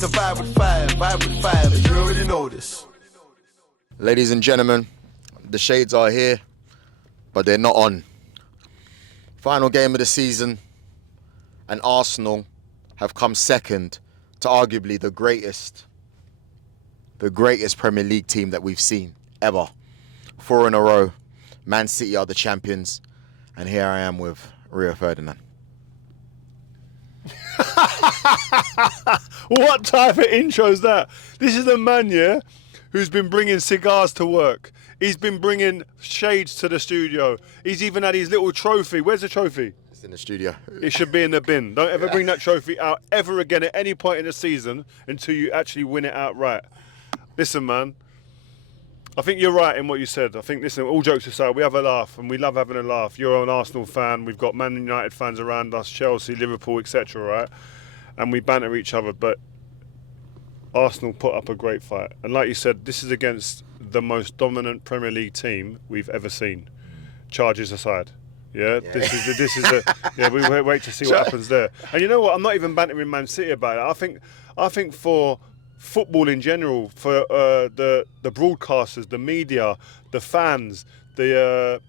It's a vibe with five, and you already know this. Ladies and gentlemen, the shades are here, but they're not on. Final game of the season, and Arsenal have come second to arguably the greatest Premier League team that we've seen ever. 4 in a row. Man City are the champions, and here I am with Rio Ferdinand. What type of intro is that? This is a man, yeah, who's been bringing cigars to work. He's been bringing shades to the studio. He's even had his little trophy. Where's the trophy? It's in the studio. It should be in the bin. Don't ever bring that trophy out ever again at any point in the season until you actually win it outright. Listen, man, I think you're right in what you said. I think, listen, all jokes aside, we have a laugh and we love having a laugh. You're an Arsenal fan. We've got Man United fans around us, Chelsea, Liverpool, etc., right? And we banter each other, but Arsenal put up a great fight. And like you said, this is against the most dominant Premier League team we've ever seen. Charges aside. Yeah. This is we wait to see what happens there. And you know what? I'm not even bantering Man City about it. I think for football in general, for the broadcasters, the media, the fans, the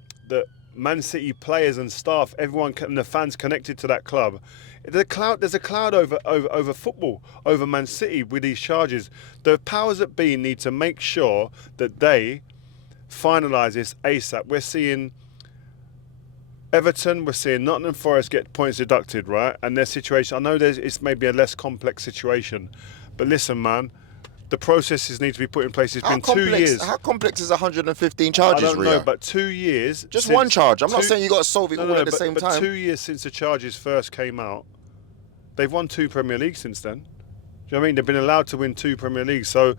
Man City players and staff, everyone and the fans connected to that club, there's a cloud over football, over Man City with these charges. The powers that be need to make sure that they finalise this ASAP. We're seeing Everton, we're seeing Nottingham Forest get points deducted, right? And their situation, I know it's maybe a less complex situation, but listen, man, the processes need to be put in place. It's been 2 years. How complex is 115 charges, I don't Rio? know, but 2 years. Just one charge. I'm not saying you got to solve it all at the same time. But 2 years since the charges first came out, they've won 2 Premier Leagues since then. Do you know what I mean? They've been allowed to win 2 Premier Leagues. So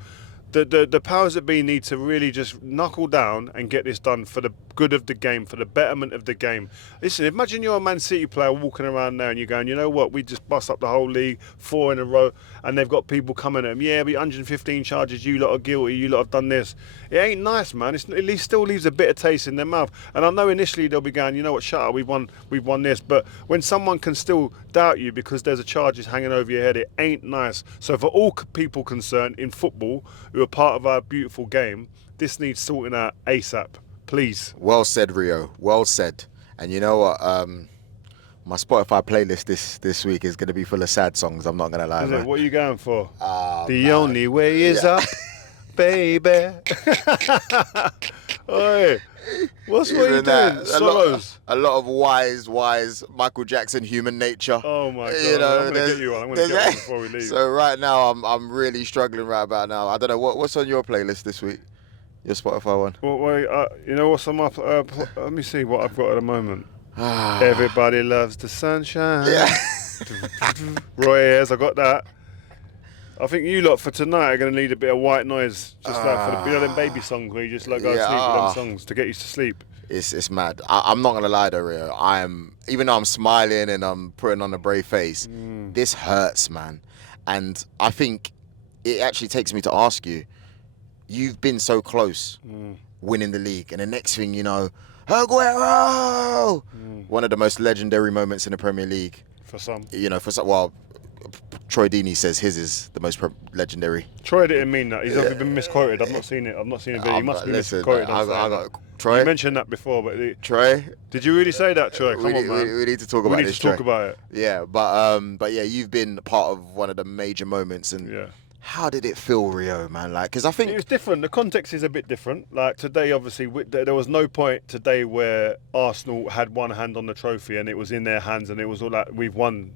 the powers that be need to really just knuckle down and get this done for the good of the game, for the betterment of the game. Listen, imagine you're a Man City player walking around there and you're going, you know what, we just bust up the whole league 4 in a row, and they've got people coming at them, yeah, but 115 charges, you lot are guilty, you lot have done this. It ain't nice, man. It still leaves a bitter taste in their mouth. And I know initially they'll be going, you know what, shut up, we've won this. But when someone can still doubt you because there's a charges hanging over your head, it ain't nice. So for all people concerned in football who are part of our beautiful game, this needs sorting out ASAP. Please. Well said, Rio. Well said. And you know what? My Spotify playlist this week is going to be full of sad songs. I'm not going to lie. Is it? What are you going for? The only way is up, baby. Oi. What are you doing? Solos. A lot of wise Michael Jackson, Human Nature. Oh my God! You know, I'm going to get you one. I'm going to get one before we leave. So right now, I'm really struggling right about now. I don't know what's on your playlist this week. Your Spotify one. Well, you know what's on my... let me see what I've got at the moment. Everybody loves the sunshine. Yeah. Roy Ayers, I got that. I think you lot for tonight are going to need a bit of white noise. Just like for the them baby songs where you just like go to sleep with them songs to get you to sleep. It's mad. I'm not going to lie though, Rio. Even though I'm smiling and I'm putting on a brave face, this hurts, man. And I think it actually takes me to ask you, you've been so close winning the league, and the next thing you know, Aguero! One of the most legendary moments in the Premier League. For some. You know, well, Troy Deeney says his is the most legendary. Troy didn't mean that. He's been misquoted. I've not seen it. I've not seen it. He must be misquoted. Troy? You mentioned that before, but... Troy? Did you really say that, Troy? Come on, man. We need to talk about this, We need to talk about it. Yeah, but yeah, you've been part of one of the major moments, and... Yeah. How did it feel, Rio, man? Like, because I think... It was different. The context is a bit different. Like, today, obviously, there was no point today where Arsenal had one hand on the trophy and it was in their hands and it was all like, we've won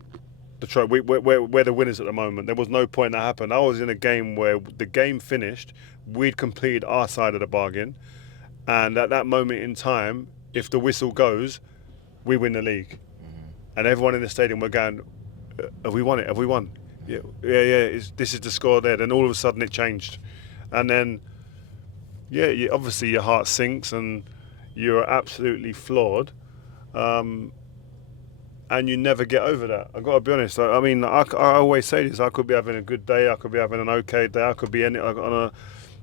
the trophy. We're the winners at the moment. There was no point that happened. I was in a game where the game finished. We'd completed our side of the bargain. And at that moment in time, if the whistle goes, we win the league. And everyone in the stadium were going, have we won it? Have we won? Yeah. This is the score there. Then all of a sudden it changed, and then obviously your heart sinks and you're absolutely floored, and you never get over that. I've got to be honest. I mean, I always say this. I could be having a good day. I could be having an okay day. I could be on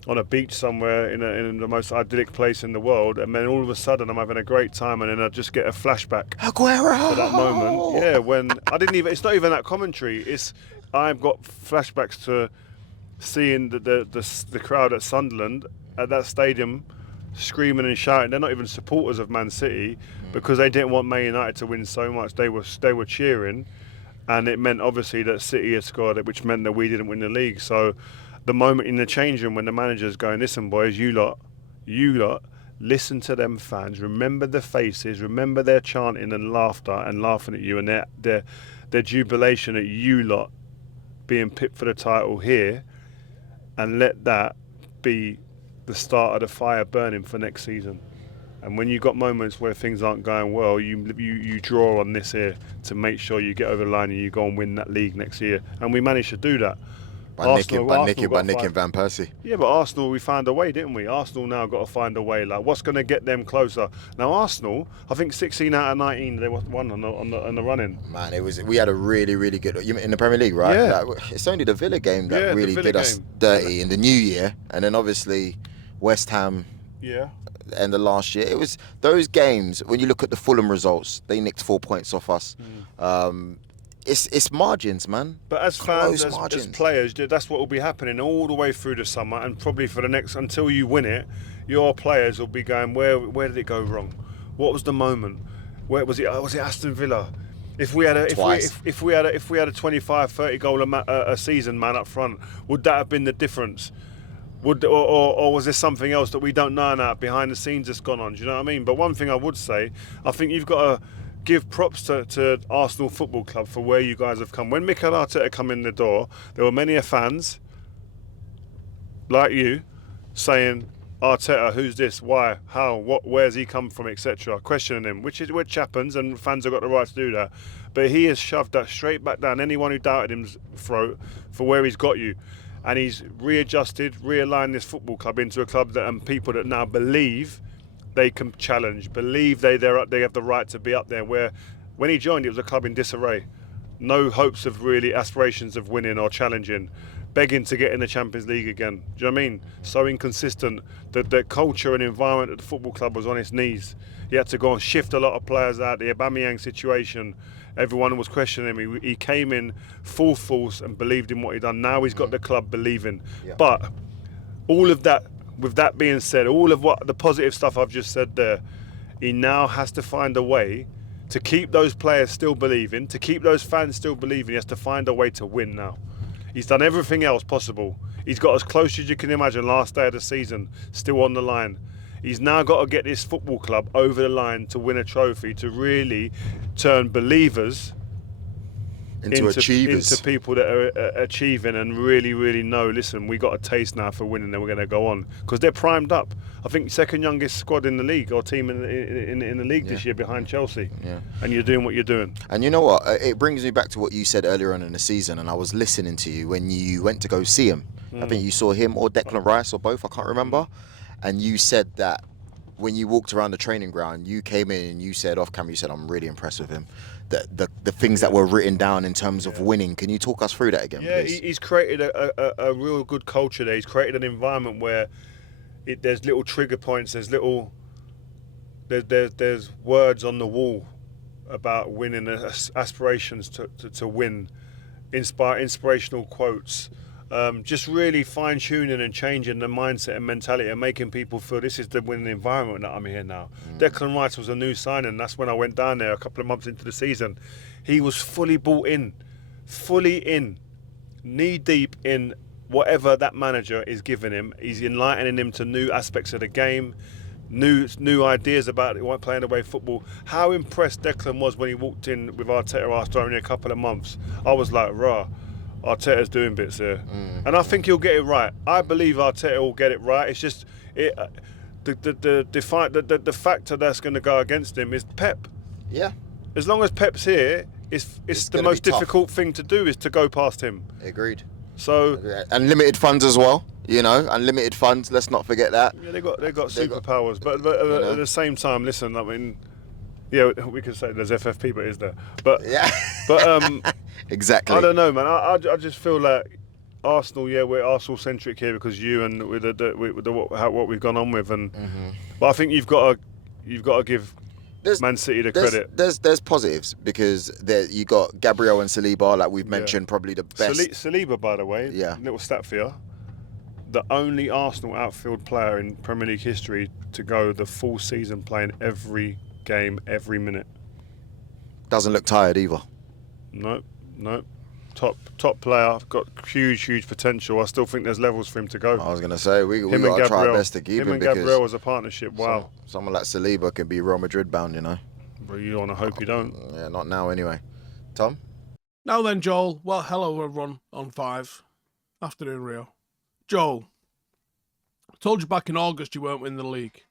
a beach somewhere in the most idyllic place in the world, and then all of a sudden I'm having a great time, and then I just get a flashback Aguero! to that moment. Yeah, when I didn't even. It's not even that commentary. I've got flashbacks to seeing the crowd at Sunderland at that stadium screaming and shouting. They're not even supporters of Man City because they didn't want Man United to win so much. They were cheering, and it meant obviously that City had scored it, which meant that we didn't win the league. So the moment in the change room when the manager's going, listen boys, you lot, listen to them fans, remember the faces, remember their chanting and laughter and laughing at you, and their jubilation at you lot being pipped for the title here, and let that be the start of the fire burning for next season. And when you've got moments where things aren't going well, you draw on this here to make sure you get over the line and you go and win that league next year. And we managed to do that. By nicking Van Persie. Yeah, but Arsenal, we found a way, didn't we? Arsenal now got to find a way. Like, what's going to get them closer? Now, Arsenal, I think 16 out of 19, they won on the run-in. Man, we had a really, really good in the Premier League, right? Yeah. Like, it's only the Villa game that really did us dirty in the new year, and then obviously West Ham. Yeah. End of last year, it was those games. When you look at the Fulham results, they nicked 4 points off us. It's margins, man. But as fans, as players, that's what will be happening all the way through the summer, and probably for the next, until you win it, your players will be going, where did it go wrong? What was the moment? Where was it? Was it Aston Villa? If we had a 25-30 goal a season man up front, would that have been the difference? Or was there something else that we don't know now behind the scenes that's gone on? Do you know what I mean? But one thing I would say, I think you've got to give props to Arsenal Football Club for where you guys have come. When Mikel Arteta come in the door, there were many fans like you saying, Arteta, who's this? Why? How? What? Where's he come from? Etc. Questioning him, which happens, and fans have got the right to do that. But he has shoved that straight back down anyone who doubted him's throat for where he's got you. And he's readjusted, realigned this football club into a club that, and people that now believe they can challenge, believe they have the right to be up there. Where when he joined, it was a club in disarray, no hopes of really aspirations of winning or challenging, begging to get in the Champions League again. Do you know what I mean? So inconsistent that the culture and environment at the football club was on its knees. He had to go and shift a lot of players out. The Aubameyang situation, everyone was questioning him. He came in full force and believed in what he'd done. Now he's got the club believing. Yeah. But all of that, with that being said, all of what the positive stuff I've just said there, he now has to find a way to keep those players still believing, to keep those fans still believing. He has to find a way to win now. He's done everything else possible. He's got as close as you can imagine last day of the season, still on the line. He's now got to get this football club over the line to win a trophy, to really turn believers into achievers, into people that are achieving and really, really know, listen, we got a taste now for winning, then we're going to go on. Because they're primed up. I think second youngest squad in the league, or team in the league this year behind Chelsea. Yeah. And you're doing what you're doing. And you know what? It brings me back to what you said earlier on in the season, and I was listening to you when you went to go see him. I think you saw him or Declan Rice or both, I can't remember. And you said that when you walked around the training ground, you came in and you said, off camera, you said, I'm really impressed with him. The things that were written down in terms of winning. Can you talk us through that again, please? He's created a real good culture there. He's created an environment where there's little trigger points, there's words on the wall about winning, aspirations to win, inspirational quotes. Just really fine-tuning and changing the mindset and mentality and making people feel this is the winning environment that I'm here now. Declan Rice was a new signing. That's when I went down there a couple of months into the season. He was fully bought in, knee-deep in whatever that manager is giving him. He's enlightening him to new aspects of the game, new ideas about playing away football. How impressed Declan was when he walked in with Arteta after only a couple of months. I was like, rah. Arteta's doing bits here, and I think he'll get it right. I believe Arteta will get it right. It's just the factor that's going to go against him is Pep. Yeah. As long as Pep's here, it's the most difficult thing to do is to go past him. Agreed. So unlimited funds as well. You know, unlimited funds. Let's not forget that. Yeah, they got superpowers, but at the same time, listen. I mean, yeah, we could say there's FFP, but is there? But yeah. But exactly. I don't know, man. I just feel like Arsenal. Yeah, we're Arsenal centric here because you and with what we've gone on with, and but I think you've got to give Man City the credit. There's positives because you got Gabriel and Saliba, like we've mentioned, probably the best. Saliba, by the way, little stat for you, the only Arsenal outfield player in Premier League history to go the full season playing every game, every minute. Doesn't look tired either. No. Top player, got huge potential. I still think there's levels for him to go. I was going to say, we got to try our best to keep him. Him and Gabriel as a partnership, wow. Someone like Saliba can be Real Madrid bound, you know. But you want to hope you don't. Yeah, not now anyway. Tom? Now then, Joel. Well, hello everyone on 5. Afternoon, Rio. Joel, I told you back in August you weren't winning the league.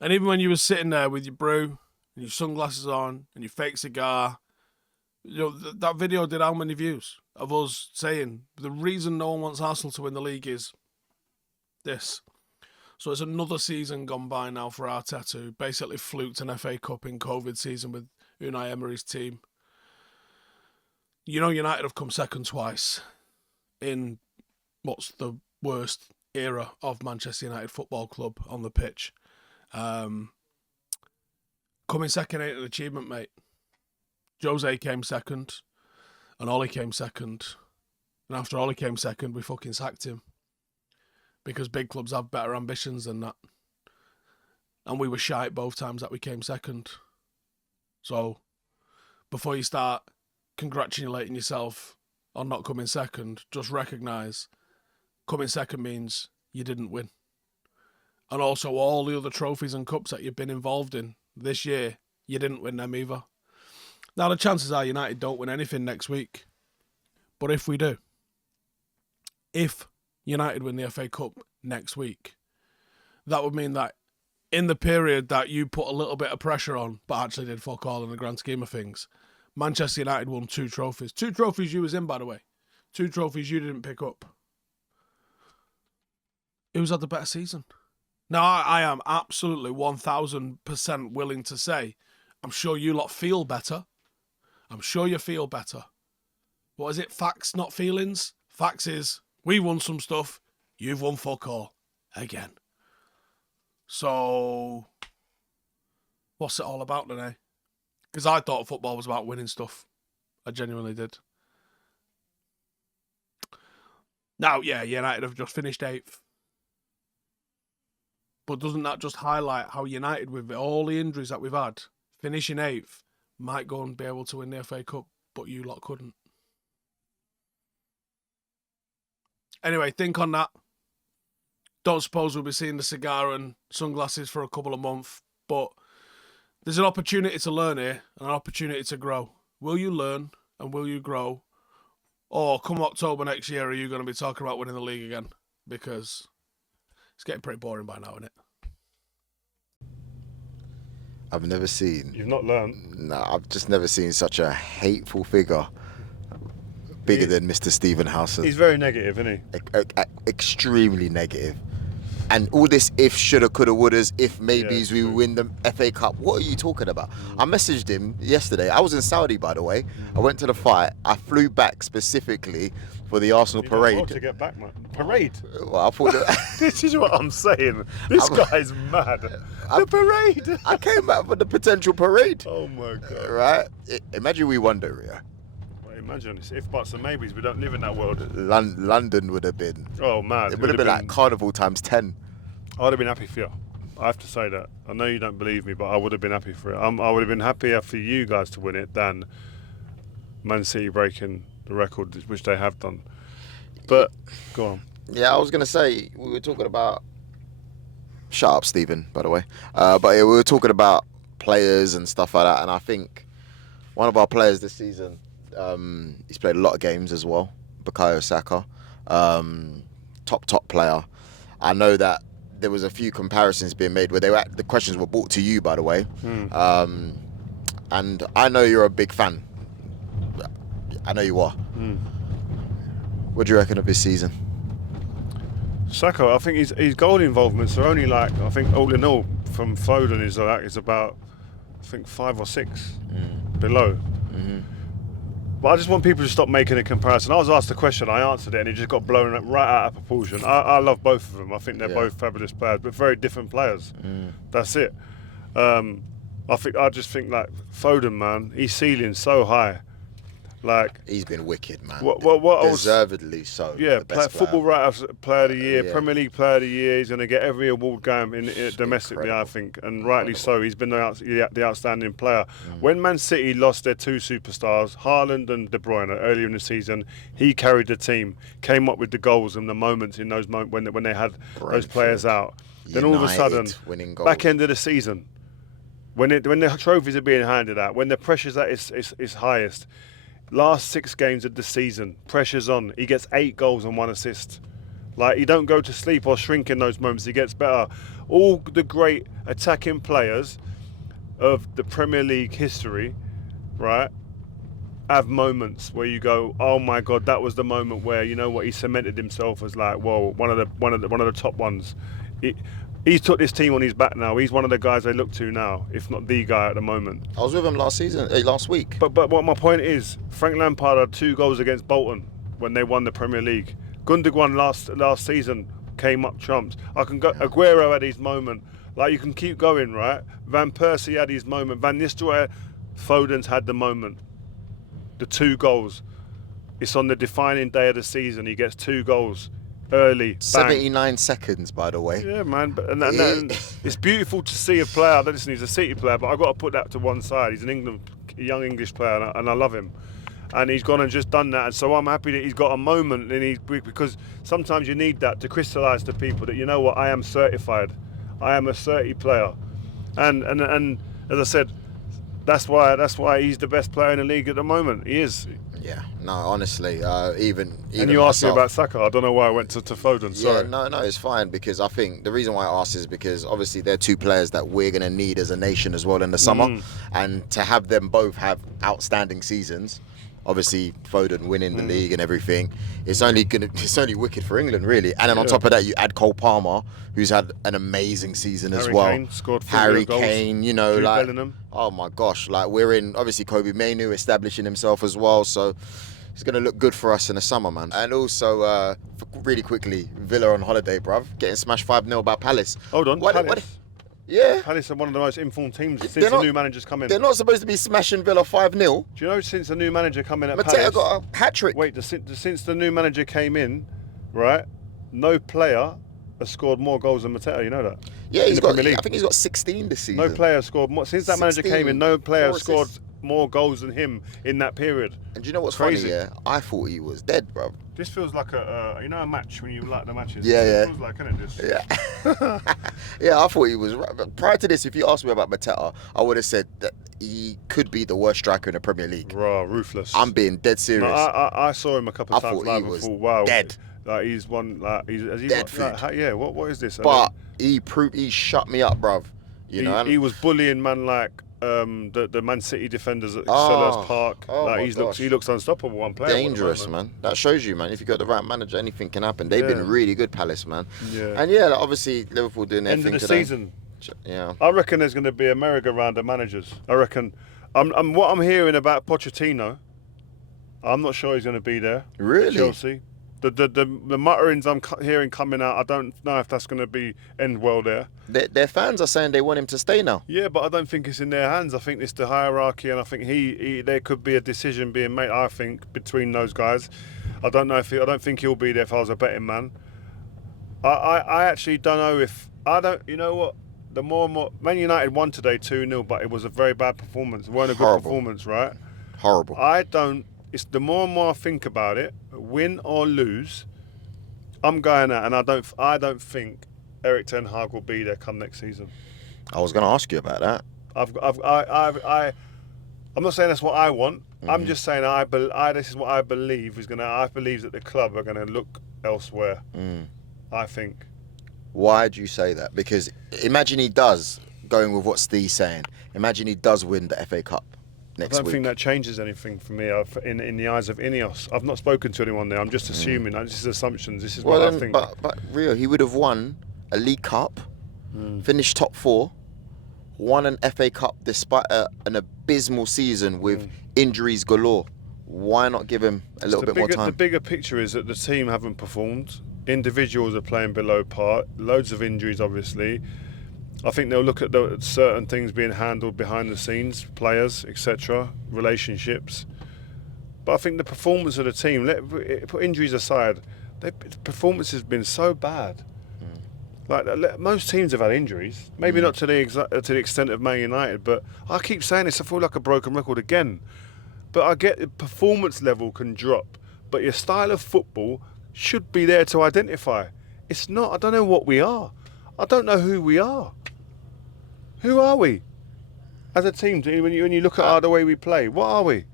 And even when you were sitting there with your brew and your sunglasses on and your fake cigar, you know, that video did how many views of us saying the reason no one wants Arsenal to win the league is this. So it's another season gone by now for Arteta, who basically fluked an FA Cup in COVID season with Unai Emery's team. You know, United have come second twice in what's the worst era of Manchester United Football Club on the pitch. Coming second ain't an achievement, mate. Jose came second, and Ollie came second. And after Ollie came second, we fucking sacked him. Because big clubs have better ambitions than that. And we were shite both times that we came second. So, before you start congratulating yourself on not coming second, just recognise coming second means you didn't win. And also all the other trophies and cups that you've been involved in this year, you didn't win them either. Now, the chances are United don't win anything next week. But if we do, if United win the FA Cup next week, that would mean that in the period that you put a little bit of pressure on, but actually did fuck all in the grand scheme of things, Manchester United won 2 trophies. 2 trophies you was in, by the way. 2 trophies you didn't pick up. Who's had the better season? Now, I am absolutely 1,000% willing to say, I'm sure you lot feel better. I'm sure you feel better. What is it? Facts, not feelings? Facts is, we won some stuff, you've won fuck all. Again. So, what's it all about then, eh? Because I thought football was about winning stuff. I genuinely did. Now, yeah, United have just finished 8th. But doesn't that just highlight how United, with all the injuries that we've had, finishing 8th, might go and be able to win the FA Cup, but you lot couldn't? Anyway, think on that. Don't suppose we'll be seeing the cigar and sunglasses for a couple of months, but there's an opportunity to learn here and an opportunity to grow. Will you learn and will you grow? Or come October next year, are you going to be talking about winning the league again? Because it's getting pretty boring by now, isn't it? I've never seen... You've not learned? No, I've just never seen such a hateful figure bigger than Mr. Stephen Howson. He's very negative, isn't he? Extremely negative. And all this if, shoulda, coulda, wouldas, if maybes, we win the FA Cup. What are you talking about? I messaged him yesterday. I was in Saudi, by the way. I went to the fight. I flew back specifically for the Arsenal parade. Well to get back, man. Parade? Well, I thought This is what I'm saying. This guy's mad. The parade. I came back for the potential parade. Oh my God. Right? Imagine we won, though, Rio. Imagine it's if buts and maybes. We don't live in that world. London would have been. Oh man, it would have been like Carnival times 10. I'd have been happy for you. I have to say that. I know you don't believe me, but I would have been happy for it. I would have been happier for you guys to win it than Man City breaking the record, which they have done. But go on. Yeah, I was gonna say we were talking about. Shut up, Stephen. By the way, but yeah, we were talking about players and stuff like that, and I think one of our players this season. He's played a lot of games as well. Bukayo Saka, top player. I know that there was a few comparisons being made where the questions were brought to you, by the way. And I know you're a big fan. I know you are. What do you reckon of his season? Saka, I think his goal involvements are only like, I think all in all from Foden is about, I think 5 or 6 below. But I just want people to stop making a comparison. I was asked a question, I answered it, and it just got blown right out of proportion. I love both of them. I think they're both fabulous players, but very different players. That's it. I just think like Foden, man, he's ceiling so high. Like He's been wicked, man. what else? Deservedly so. Yeah, the best football write-offs, Player of the Year, yeah. Premier League Player of the Year. He's going to get every award going in domestically, Incredible. I think, and rightly so. He's been the outstanding player. When Man City lost their two superstars, Haaland and De Bruyne, earlier in the season, he carried the team, came up with the goals and the moments in those moments when they had those players out. Then all of a sudden, winning goals. back end of the season, when the trophies are being handed out, when the pressure's at its highest. Last 6 games of the season, pressure's on. He gets 8 goals and 1 assist. Like, he don't go to sleep or shrink in those moments. He gets better. All the great attacking players of the Premier League history, right, have moments where you go, oh my God, that was the moment where, you know what, he cemented himself as like, whoa, one of the top ones. He's took this team on his back now. He's one of the guys they look to now, if not the guy at the moment. I was with him last week. But what my point is, Frank Lampard had 2 goals against Bolton when they won the Premier League. Gundogan last season came up trumps. I can go. Aguero had his moment. Like, you can keep going, right? Van Persie had his moment. Van Nistelrooy, Foden's had the moment. The 2 goals. It's on the defining day of the season. He gets 2 goals. Early, 79 seconds, by the way. Yeah, man. But and it's beautiful to see a player. Listen, he's a City player, but I've got to put that to one side. He's a young English player, and I love him. And he's gone and just done that. And so I'm happy that he's got a moment, because sometimes you need that to crystallise to people that, you know what, I am certified. I am a certi player, and as I said, that's why he's the best player in the league at the moment. He is. Yeah, no, honestly, even and you asked me myself, about Saka. I don't know why I went to Foden. Sorry. Yeah, no, it's fine, because I think the reason why I asked is because obviously they're 2 players that we're going to need as a nation as well in the summer, and to have them both have outstanding seasons. Obviously, Foden winning the league and everything, it's only wicked for England, really. And then on top of that, you add Cole Palmer, who's had an amazing season as well. Kane scored 40 Harry goals. Kane, you know, Jude like, Bellingham. oh my gosh, like, we're in, obviously Kobe Mainoo establishing himself as well, so it's going to look good for us in the summer, man. And also, really quickly, Villa on holiday, bruv, getting smashed 5-0 by Palace. Hold on, Palace. Yeah. Palace are one of the most informed teams since They're the not- new manager's come in. They're not supposed to be smashing Villa 5-0. Do you know since the new manager come in at Mateta Palace? got a hat-trick. Wait, since the new manager came in, right? No player has scored more goals than Mateta. You know that? Yeah, In the Premier League. I think he's got 16 this season. No player has scored more since that manager 16, came in. No player 4 has scored assists. more goals than him in that period. And do you know what's Crazy. funny? Yeah, I thought he was dead, bro. This feels like a match when you like the matches. Yeah, yeah. It feels like, isn't it? This. Yeah. Yeah, I thought he was. But prior to this, if you asked me about Mateta, I would have said that he could be the worst striker in the Premier League. Raw, ruthless. I'm being dead serious. No, I saw him a couple of I times thought he live and was thought, wow, dead. Like he's one. Like has he Dead got, food. yeah. What is this? But he shut me up, bruv. You know. he was bullying man like the Man City defenders at Oh, Selhurst Park. oh Like my he looks unstoppable. One player. Dangerous, man. That shows you, man. If you got the right manager, anything can happen. They've been really good, Palace, man. Yeah. And yeah, like, obviously Liverpool doing their End thing of the today. season. Yeah. I reckon there's going to be a merry-go-round of managers. I reckon. What I'm hearing about Pochettino, I'm not sure he's going to be there. Really? Chelsea. The mutterings I'm hearing coming out, I don't know if that's going to end well there. Their fans are saying they want him to stay now. Yeah, but I don't think it's in their hands. I think it's the hierarchy, and I think there could be a decision being made. I think between those guys, I don't think he'll be there if I was a betting man. I actually don't know if I don't. You know what? The more and more Man United won today 2-0, but it was a very bad performance. It weren't a good Horrible. performance, right? Horrible. It's the more and more I think about it, win or lose, I'm going out, and I don't think Erik ten Hag will be there come next season. I was going to ask you about that. I'm not saying that's what I want. I'm just saying this is what I believe is gonna. I believe that the club are gonna look elsewhere. I think. Why do you say that? Because imagine he does, going with what Steve's saying, imagine he does win the FA Cup next I don't week. think that changes anything for me in the eyes of Ineos. I've not spoken to anyone there. I'm just assuming. This is assumptions. This is what I think. But Rio, he would have won a League Cup, finished top 4, won an FA Cup despite an abysmal season with injuries galore. Why not give him a little bit more time? The bigger picture is that the team haven't performed. Individuals are playing below par. Loads of injuries, obviously. I think they'll look at certain things being handled behind the scenes, players, etc., relationships. But I think the performance of the team, put injuries aside, the performance has been so bad. Like most teams have had injuries, maybe not to the extent of Man United, but I keep saying this, I feel like a broken record again. But I get the performance level can drop, but your style of football should be there to identify. It's not. I don't know what we are. I don't know who we are. Who are we as a team? When you look at the way we play, what are we?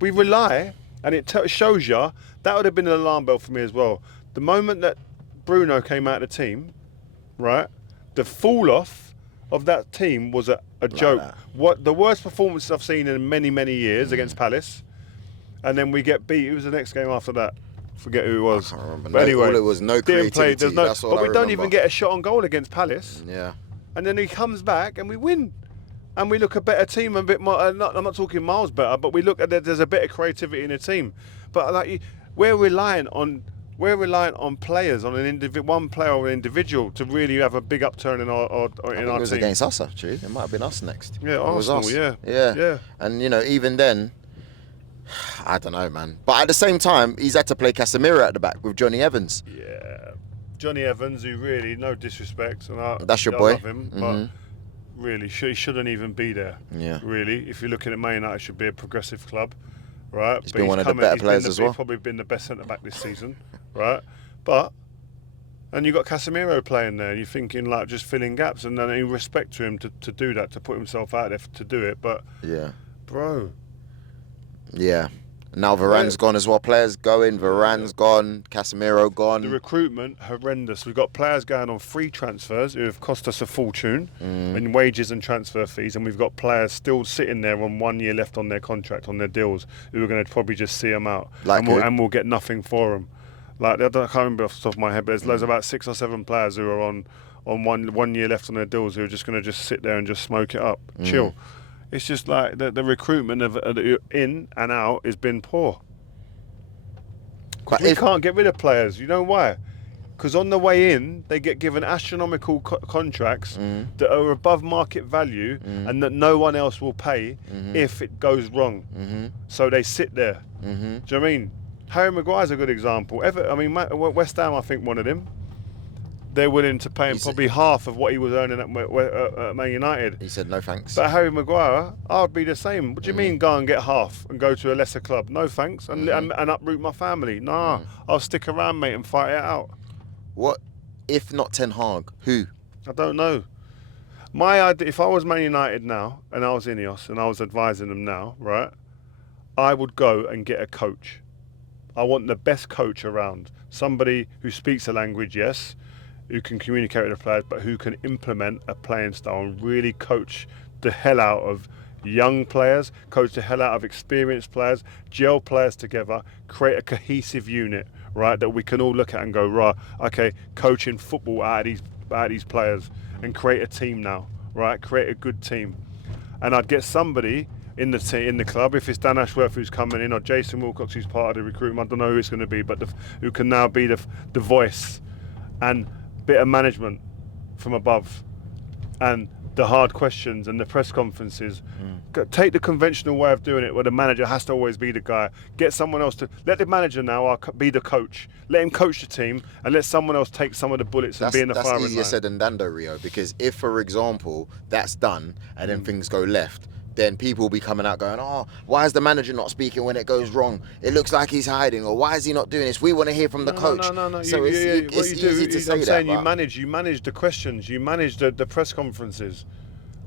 We rely, and it shows you, that would have been an alarm bell for me as well. The moment that Bruno came out of the team, right, the fall off of that team was a joke. What the worst performances I've seen in many, many years against Palace, and then we get beat. Who was the next game after that? Forget who it was. I can't remember. But anyway, all it was no creativity. That's all but I we don't remember. even get a shot on goal against Palace. Yeah. And then he comes back and we win. And we look a better team, a bit more. I'm not talking miles better, but we look at there's a bit of creativity in the team. But like we're relying on players, on one player or an individual to really have a big upturn in our team. It was against us actually. It might have been us next. Yeah, it was Arsenal. us. Yeah. And even then, I don't know, man. But at the same time, he's had to play Casemiro at the back with Johnny Evans. Yeah, Johnny Evans, who really, no disrespect, and That's your I boy. love him, but really, he shouldn't even be there. Yeah. Really, if you're looking at Man United, it should be a progressive club, right? He's been one of the better players as well. He's probably been the best centre back this season, right? And you got Casemiro playing there. You're thinking like just filling gaps, and then in respect to him to do that, to put himself out there to do it. But yeah, bro. Yeah. Now Varane's gone as well. Players going. Varane's gone. Casemiro gone. The recruitment horrendous. We've got players going on free transfers who have cost us a fortune in wages and transfer fees, and we've got players still sitting there on 1 year left on their contract, on their deals, who are going to probably just see them out, and we'll get nothing for them. Like I can't remember off the top of my head, but there's about 6 or 7 players who are on 1 year left on their deals who are just going to just sit there and just smoke it up, chill. It's just like the recruitment of in and out has been poor. We can't get rid of players. You know why? Because on the way in, they get given astronomical contracts that are above market value and that no one else will pay if it goes wrong. So they sit there. Do you know what I mean? Harry Maguire's a good example. West Ham, I think, wanted him. They're willing to pay him probably half of what he was earning at Man United. He said no thanks. But Harry Maguire, I'd be the same. What do you mean go and get half and go to a lesser club? No thanks. And uproot my family. Nah, I'll stick around, mate, and fight it out. What if not Ten Hag? Who? I don't know. My idea, if I was Man United now and I was Ineos and I was advising them now, right, I would go and get a coach. I want the best coach around. Somebody who speaks the language, yes, who can communicate with the players, but who can implement a playing style and really coach the hell out of young players, coach the hell out of experienced players, gel players together, create a cohesive unit, right, that we can all look at and go, right, okay, coaching football out of these players and create a team now, right, create a good team. And I'd get somebody in the club, if it's Dan Ashworth who's coming in or Jason Wilcox who's part of the recruitment, I don't know who it's going to be, but who can now be the voice and bit of management from above and the hard questions and the press conferences. Take the conventional way of doing it where the manager has to always be the guy. Get someone else to let the manager now be the coach. Let him coach the team and let someone else take some of the bullets and be in the firing line. That's easier said than done though, Rio, because if, for example, that's done and then things go left, then people will be coming out going, oh, why is the manager not speaking when it goes wrong? It looks like he's hiding, or why is he not doing this? We want to hear from the coach. No. So it's easy to say I'm that. saying you manage the questions, you manage the press conferences.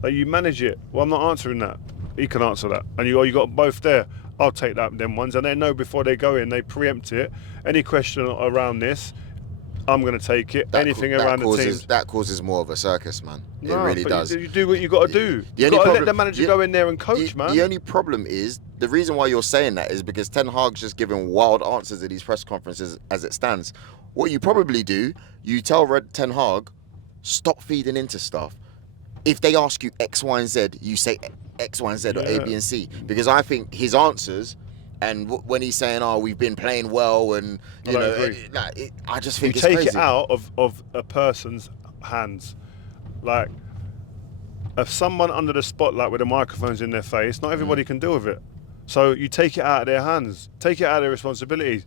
Like you manage it. Well, I'm not answering that. He can answer that. And you got both there. I'll take them ones. And they know before they go in, they preempt it. Any question around this, I'm going to take it. Anything around the team. That causes more of a circus, man. It really does. You do what you got to do. You got to let the manager go in there and coach, man. The only problem is, the reason why you're saying that is because Ten Hag's just giving wild answers at these press conferences as it stands. What you probably do, you tell Ten Hag, stop feeding into stuff. If they ask you X, Y, and Z, you say X, Y, and Z or A, B, and C. Because I think his answers... And when he's saying, "Oh, we've been playing well," and I just think you it's take crazy. it out of a person's hands, Like, if someone under the spotlight with the microphones in their face, not everybody can deal with it. So you take it out of their hands, take it out of their responsibilities.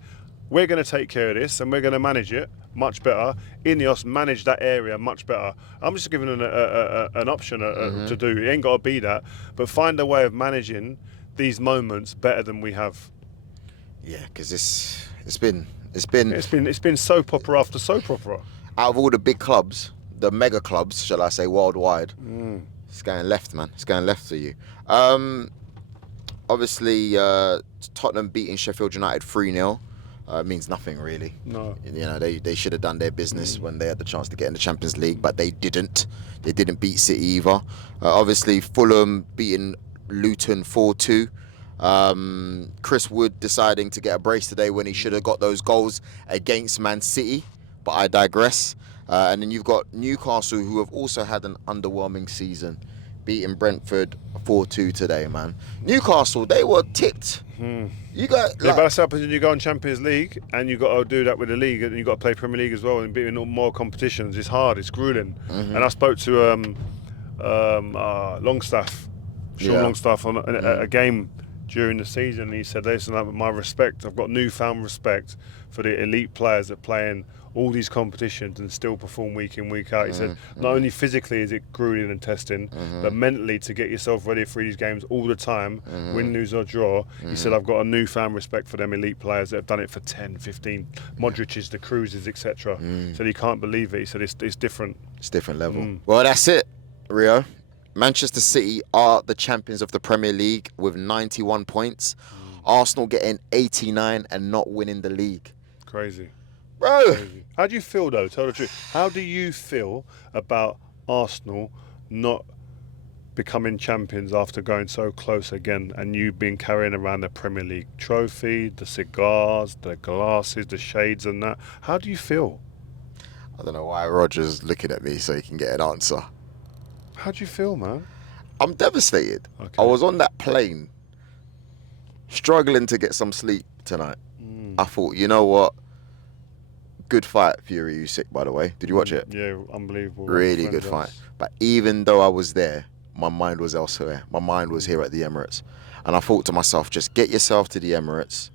We're going to take care of this and we're going to manage it much better. Ineos manage that area much better. I'm just giving them an option to do. It ain't got to be that, but find a way of managing these moments better than we have. Yeah, because it's been soap opera after soap opera. Out of all the big clubs, the mega clubs, shall I say, worldwide, it's going left, man. It's going left for you. Obviously, Tottenham beating Sheffield United 3-0 means nothing, really. No. You know, they should have done their business when they had the chance to get in the Champions League, but they didn't. They didn't beat City either. Obviously, Fulham beating Luton 4-2. Chris Wood deciding to get a brace today when he should have got those goals against Man City, but I digress. And then you've got Newcastle, who have also had an underwhelming season, beating Brentford 4-2 today, man. Newcastle, they were tipped. You got but that's happens when you go on Champions League and you got to do that with the league, and you got to play Premier League as well and be in more competitions. It's hard, it's grueling. And I spoke to Longstaff, Sean Longstaff, on a game during the season, and he said, "Listen, my respect. I've got newfound respect for the elite players that play in all these competitions and still perform week in, week out." He said, not only physically is it grueling and testing, but mentally to get yourself ready for these games all the time, win, lose or draw. He said, I've got a newfound respect for them elite players that have done it for 10, 15, Modric's, the Cruises, etc. Said he can't believe it. He said it's different. It's different level. Well, that's it, Rio. Manchester City are the champions of the Premier League with 91 points. Arsenal getting 89 and not winning the league. Crazy. Bro. Crazy. How do you feel, though? Tell the truth. How do you feel about Arsenal not becoming champions after going so close again, and you being carrying around the Premier League trophy, the cigars, the glasses, the shades and that? How do you feel? I don't know why Roger's looking at me so he can get an answer. How do you feel, man? I'm devastated. Okay. I was on that plane struggling to get some sleep tonight. I thought, you know what? Good fight, Fury Usyk, by the way. Did you watch it? Yeah, unbelievable. Really good fight. But even though I was there, my mind was elsewhere. My mind was here at the Emirates. And I thought to myself, just get yourself to the Emirates.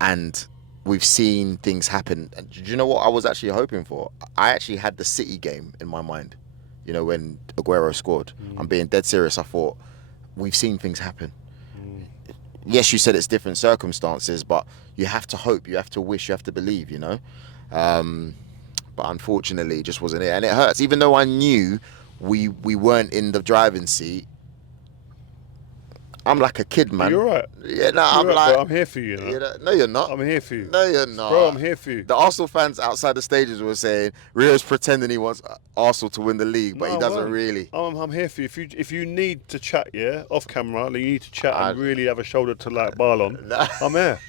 And we've seen things happen. And do you know what I was actually hoping for? I actually had the City game in my mind. You know, when Aguero scored. I'm being dead serious. I thought, we've seen things happen. Yes, you said it's different circumstances, but you have to hope, you have to wish, you have to believe, you know. But unfortunately, it just wasn't it. And it hurts. Even though I knew we weren't in the driving seat, I'm like a kid, man. You're right. Yeah, no, You're I'm right, like... bro. I'm here for you, you know? No, you're not. I'm here for you. No, you're not. Bro, I'm here for you. The Arsenal fans outside the stages were saying, Rio's pretending he wants Arsenal to win the league, but No, he doesn't man. really. I'm here for you. If you need to chat, yeah, off camera, like, you need to chat and really have a shoulder to like ball on. I'm here.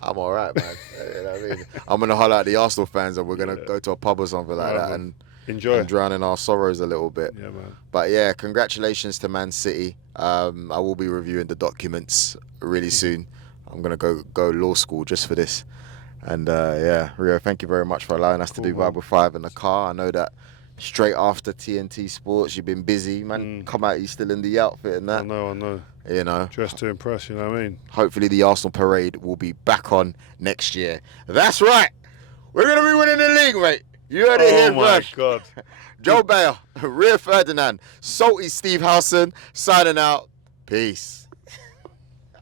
I'm all right, man. You know what I mean? I'm going to holler at the Arsenal fans and we're going to go to a pub or something like that and enjoy. And drown in our sorrows a little bit. Yeah, man. But yeah, congratulations to Man City. I will be reviewing the documents really soon. I'm going to go law school just for this. And yeah, Rio, thank you very much for allowing us to do Bible 5 in the car. I know that straight after TNT Sports, you've been busy, man. Come out, you still in the outfit and that. I know. You know. Dressed to impress, you know what I mean? Hopefully the Arsenal parade will be back on next year. That's right. We're going to be winning the league, mate. You heard it here first. Oh, my God. Joe Bayer, Rio Ferdinand, Salty Steve Howson, signing out. Peace.